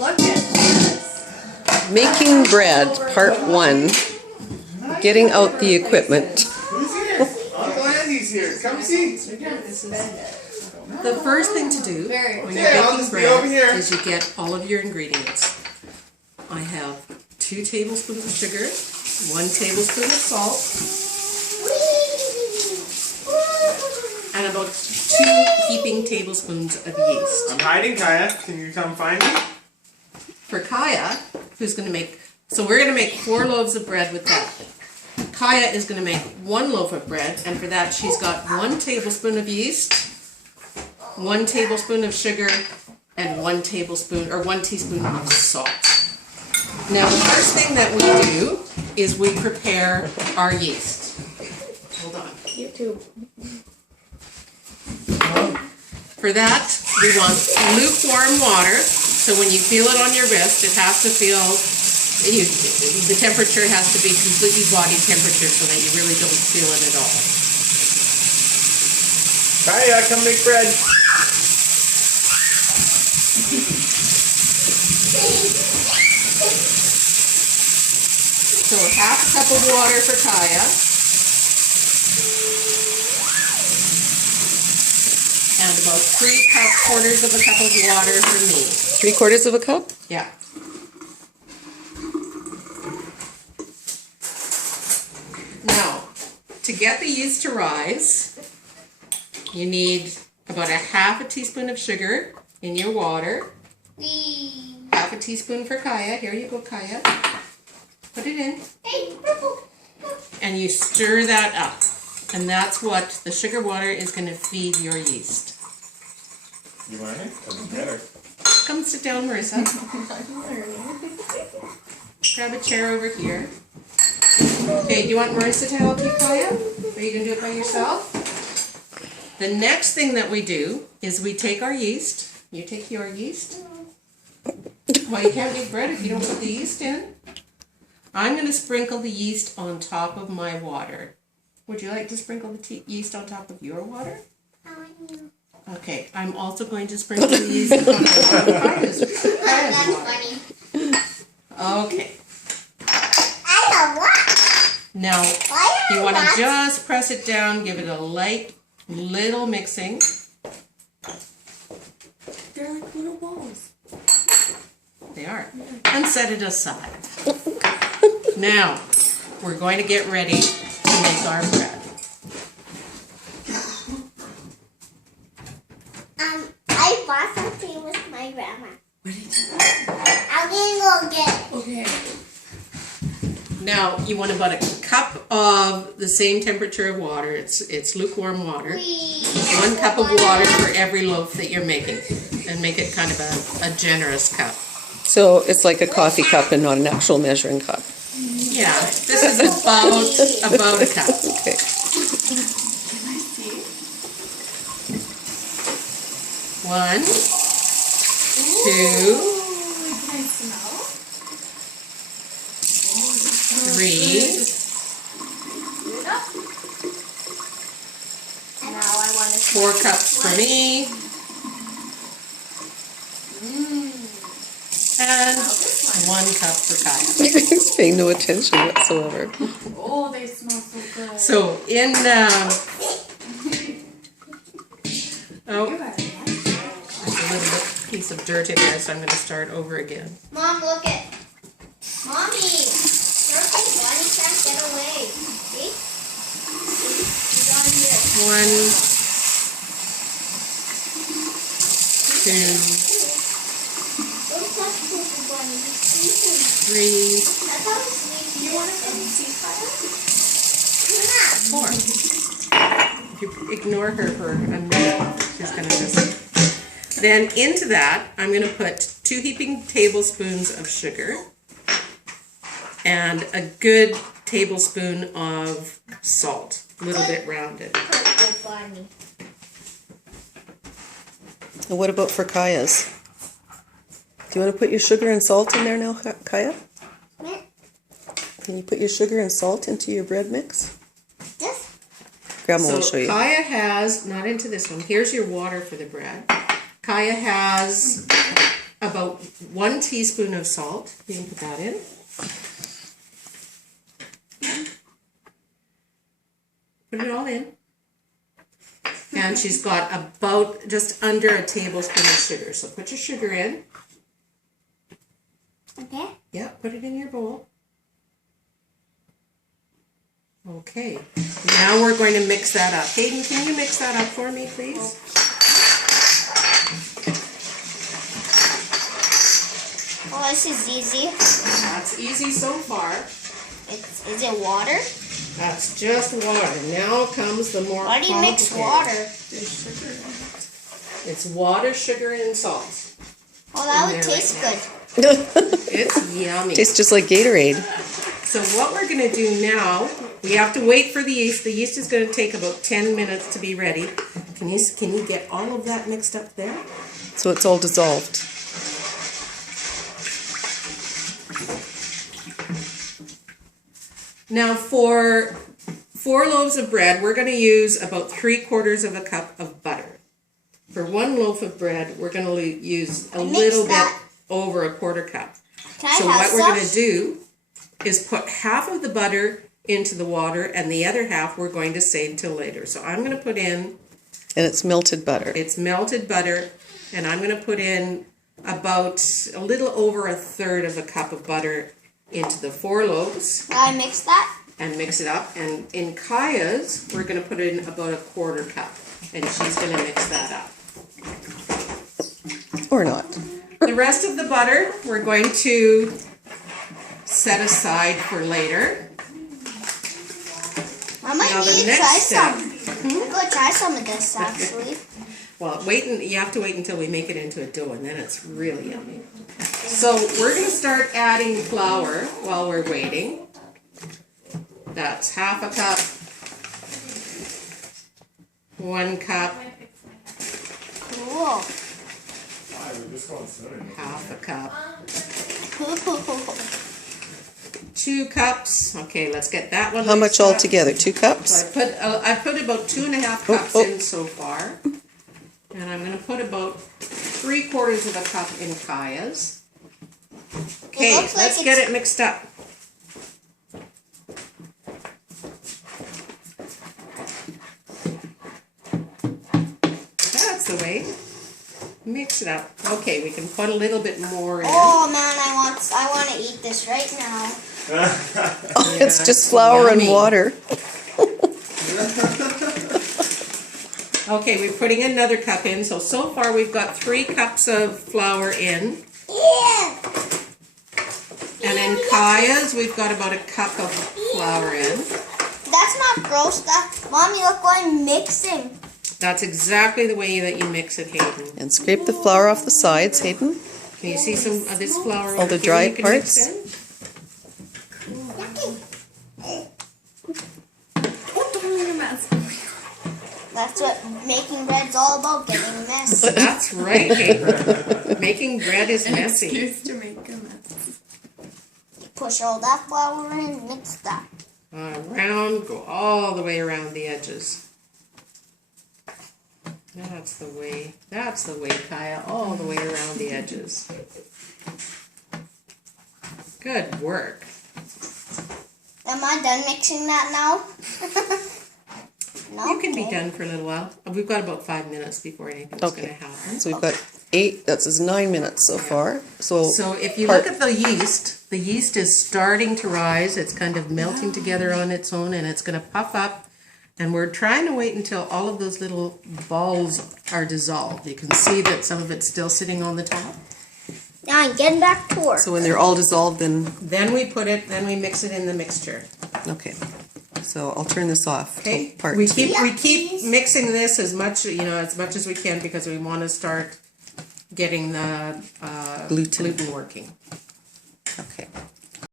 look at this. Making bread, part 1. Getting out the equipment. Who's here? Uncle Andy's here. Come see. The first thing to do when you're I'll baking just be over bread here. is you get all of your ingredients. I have 2 tablespoons of sugar, 1 tablespoon of salt, and about 2 heaping tablespoons of yeast. I'm hiding, Kaya. Can you come find me? For Kaya, who's going to make, so we're going to make 4 loaves of bread with that. Kaya is going to make 1 loaf of bread, and for that she's got 1 tablespoon of yeast, 1 tablespoon of sugar, and 1 tablespoon or 1 teaspoon of salt. Now the first thing that we do is we prepare our yeast. Hold on. YouTube. For that, we want lukewarm water. So when you feel it on your wrist, it has to feel, the temperature has to be completely body temperature so that you really don't feel it at all. Kaya, come make bread. So half a cup of water for Kaya. And about 3/4 of a cup of water for me. 3/4 of a cup? Yeah. Now, to get the yeast to rise, you need about a half a teaspoon of sugar in your water. Half a teaspoon for Kaya. Here you go, Kaya. Put it in. And you stir that up. And that's what the sugar water is going to feed your yeast. You want it? Doesn't matter. Come sit down, Marissa. Grab a chair over here. Okay, do you want Marissa to help you, Kaya? Or are you going to do it by yourself? The next thing that we do is we take our yeast. You take your yeast. Well, you can't make bread if you don't put the yeast in. I'm going to sprinkle the yeast on top of my water. Would you like to sprinkle the yeast on top of your water? Okay, I'm also going to sprinkle the yeast on top of Kaya's water. Okay. Now, you want to just press it down, give it a light little mixing. They're like little balls. They are. And set it aside. Now, we're going to get ready to make our bread. I bought something with my grandma. What did you I'm gonna go get it. Okay. Now, you want about a cup of the same temperature of water. It's lukewarm water. 1 cup of water for every loaf that you're making. And make it kind of a generous cup. So it's like a coffee cup and not an actual measuring cup. Yeah, this is about a cup. Okay. One, 2, Can I smell? 3, Now I want to 4 cups for me, and 1 cup for Kaya. He's paying no attention whatsoever. Oh, they smell so good. So in oh, You got it. there's a little piece of dirt in there, so I'm going to start over again. Mom, look it. Mommy, circle one can't get away. See? It's on here. 1, 2, Don't touch Purple Bunny. He's sleeping. 3, That's how he's sleeping. You want to come see Kyle? 4. If you ignore her for a minute, she's going to just... Then into that, I'm going to put 2 heaping tablespoons of sugar and a good tablespoon of salt, a little bit rounded. Purple Bunny. And what about for Kaya's? Do you want to put your sugar and salt in there now, Kaya? What? Can you put your sugar and salt into your bread mix? This? Grandma will show So you. Kaya has, not into this one, here's your water for the bread. Kaya has about 1 teaspoon of salt. You can put that in. Put it all in. And she's got about just under a tablespoon of sugar. So put your sugar in. Okay. Yeah, put it in your bowl. Okay. Now we're going to mix that up. Hayden, can you mix that up for me, please? Oh, this is easy. That's easy so far. Is it water? That's just water. Now comes the more Why do you mix complicated. water? There's sugar in it. It's water, sugar, and salt. Oh, that In would there taste right good. It's yummy. Tastes just like Gatorade. So what we're going to do now, we have to wait for the yeast. The yeast is going to take about 10 minutes to be ready. Can you get all of that mixed up there? So it's all dissolved. Now for 4 loaves of bread, we're going to use about 3/4 of a cup of butter. For 1 loaf of bread, we're going to use a little bit over a 1/4 cup. Can I So have what some? we're going to do is put half of the butter into the water and the other half we're going to save till later. So I'm going to put in, And it's melted butter. it's melted butter, and I'm going to put in about a little over 1/3 of a cup of butter into the 4 loaves I mix that. and mix it up. And in Kaya's, we're going to put in about a 1/4 cup, and she's going to mix that up. Or not. The rest of the butter we're going to set aside for later. I might Now the need to next try step. some. I'm gonna try some of this actually. Well, you have to wait until we make it into a dough, and then it's really yummy. So we're going to start adding flour while we're waiting. That's half a cup, 1 cup, Cool. half a cup, 2 cups. Okay, let's get that one. How much mixed up. altogether? 2 So cups? I put about 2.5 cups oh. in so far, and I'm going to put about 3/4 of a cup in Kaya's. Okay, looks like let's get it's- it mixed up. That's the way. Mix it up. Okay, we can put a little bit more in. Oh man, I want to eat this right now. Oh, it's Yeah, just flour yummy. and water. Okay, we're putting another cup in. So far we've got 3 cups of flour in. Yeah. And in Kaya's, we've got about a cup of flour in. That's not gross. Mommy, look what I'm mixing. That's exactly the way that you mix it, Hayden. And scrape the flour off the sides, Hayden. Can you see some of this flour All over the here dry you can mix parts? in? Oh, don't make a mess. That's what making bread's all about, getting a mess. That's right, Hayden. Making bread is An messy. excuse to make a mess. Push all that flour in, mix that. Around, go all the way around the edges. That's the way, Kaya, all the way around the edges. Good work. Am I done mixing that now? No? You can be Okay. done for a little while. We've got about 5 minutes before anything's going to Okay. happen. So we've got 8, that's 9 minutes so far. So So if you part- look at the yeast is starting to rise. It's kind of melting together on its own, and it's going to puff up. And we're trying to wait until all of those little balls are dissolved. You can see that some of it's still sitting on the top. Now I'm getting back to work. So when they're all dissolved, then Then we mix it in the mixture. okay. So I'll turn this off. till Okay. Part We 2. keep mixing this as much as we can, because we want to start getting the gluten working. Okay.